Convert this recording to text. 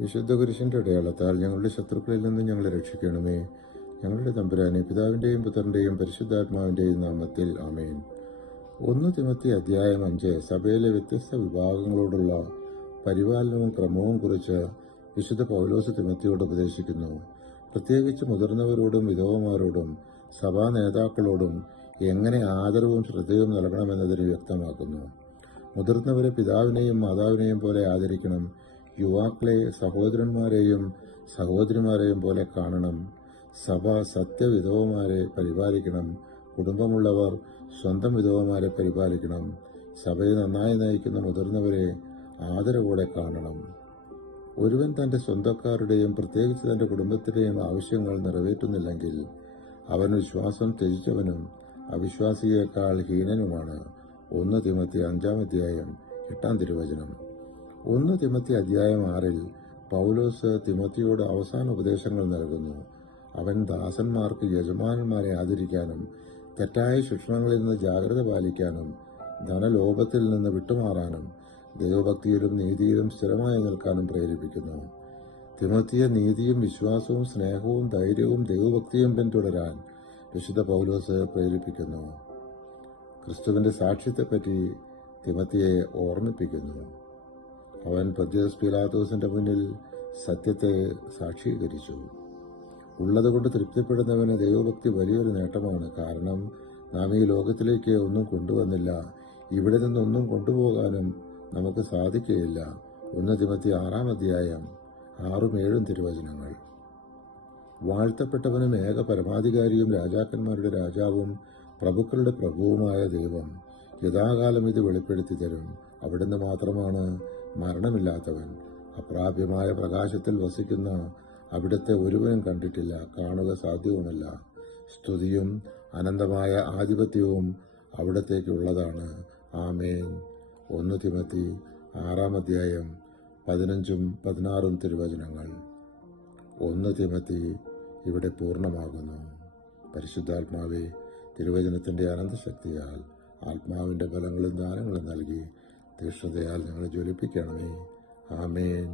വിശുദ്ധ കുരിശിന്റെ അടയാളത്താൽ ഞങ്ങളുടെ ശത്രുക്കളിൽ നിന്ന് ഞങ്ങളെ രക്ഷിക്കണമേ. ഞങ്ങളുടെ തമ്പുരാനെ, പിതാവിന്റെയും പുത്രന്റെയും പരിശുദ്ധാത്മാവിന്റെയും നാമത്തിൽ ആമേൻ. 1 തിമോത്തി അധ്യായം 5 സഭയിലെ വ്യത്യസ്ത വിഭാഗങ്ങളോടുള്ള പരിപാലനവും ക്രമവും കുറിച്ച് വിശുദ്ധ പൗലോസ് തിമോത്തിയോട് ഉപദേശിക്കുന്നു. പ്രത്യേകിച്ച് മുതിർന്നവരോടും വിധവമാരോടും സഭാ നേതാക്കളോടും എങ്ങനെ ആദരവും ശ്രദ്ധയും നൽകണമെന്നതിന് വ്യക്തമാക്കുന്നു. മുതിർന്നവരെ പിതാവിനെയും മാതാവിനെയും പോലെ ആദരിക്കണം. യുവാക്കളെ സഹോദരന്മാരെയും സഹോദരിമാരെയും പോലെ കാണണം. സഭ സത്യവിധവമാരെ പരിപാലിക്കണം. കുടുംബമുള്ളവർ സ്വന്തം വിധവമാരെ പരിപാലിക്കണം. സഭയെ നന്നായി നയിക്കുന്ന മുതിർന്നവരെ ആദരവോടെ കാണണം. ഒരുവൻ തന്റെ സ്വന്തക്കാരുടെയും പ്രത്യേകിച്ച് തന്റെ കുടുംബത്തിന്റെയും ആവശ്യങ്ങൾ നിറവേറ്റുന്നില്ലെങ്കിൽ അവൻ വിശ്വാസം ത്യജിച്ചവനും അവിശ്വാസിയേക്കാൾ ഹീനനുമാണ്. 1 തിമോത്തി 5 അധ്യായം 8 തിരുവചനം. 1 തിമോത്തി അധ്യായം 6 പൗലോസ് തിമോത്തിയോട് അവസാന ഉപദേശങ്ങൾ നൽകുന്നു. അവൻ ദാസന്മാർക്ക് യജമാനന്മാരെ ആദരിക്കാനും തെറ്റായ ശിക്ഷണങ്ങളിൽ നിന്ന് ജാഗ്രത പാലിക്കാനും ധനലോഭത്തിൽ നിന്ന് വിട്ടുമാറാനും ദൈവഭക്തിയിലും നീതിയിലും സ്ഥിരമായി നിൽക്കാനും പ്രേരിപ്പിക്കുന്നു. തിമോത്തിയെ നീതിയും വിശ്വാസവും സ്നേഹവും ധൈര്യവും ദൈവഭക്തിയും പിന്തുടരാൻ വിശുദ്ധ പൗലോസ് പ്രേരിപ്പിക്കുന്നു. ക്രിസ്തുവിന്റെ സാക്ഷ്യത്തെപ്പറ്റി തിമോത്തിയെ ഓർമ്മിപ്പിക്കുന്നു. അവൻ പന്തിയോസ് പീലാത്തോസിന്റെ മുന്നിൽ സത്യത്തെ സാക്ഷീകരിച്ചു. ഉള്ളതുകൊണ്ട് തൃപ്തിപ്പെടുന്നവന് ദൈവഭക്തി വലിയൊരു നേട്ടമാണ്. കാരണം നാം ഈ ലോകത്തിലേക്ക് ഒന്നും കൊണ്ടുവന്നില്ല, ഇവിടെ നിന്നൊന്നും കൊണ്ടുപോകാനും നമുക്ക് സാധിക്കുകയില്ല. 1 തിമോത്തി 6 അധ്യായം 6-7 തിരുവചനങ്ങൾ. വാഴ്ത്തപ്പെട്ടവനും ഏക പരമാധികാരിയും രാജാക്കന്മാരുടെ രാജാവും പ്രഭുക്കളുടെ പ്രഭുവുമായ ദൈവം യഥാകാലം ഇത് വെളിപ്പെടുത്തി തരും. അവിടുന്ന് മാത്രമാണ് മരണമില്ലാത്തവൻ. അപ്രാപ്യമായ പ്രകാശത്തിൽ വസിക്കുന്ന അവിടുത്തെ ഒരുവനും കണ്ടിട്ടില്ല, കാണുക സാധ്യവുമല്ല. സ്തുതിയും അനന്തമായ ആധിപത്യവും അവിടത്തേക്കുള്ളതാണ്. ആമേൻ. 1 തിമോത്തി 6 അധ്യായം 15-16 തിരുവചനങ്ങൾ. 1 തിമോത്തി ഇവിടെ പൂർണ്ണമാകുന്നു. പരിശുദ്ധാത്മാവെ, തിരുവചനത്തിന്റെ അനന്തശക്തിയാൽ ആത്മാവിന്റെ ബലങ്ങളും ദാനങ്ങളും നൽകി തീക്ഷ്ണതയാൽ ഞങ്ങളെ ജ്വലിപ്പിക്കണമേ. ആമേൻ.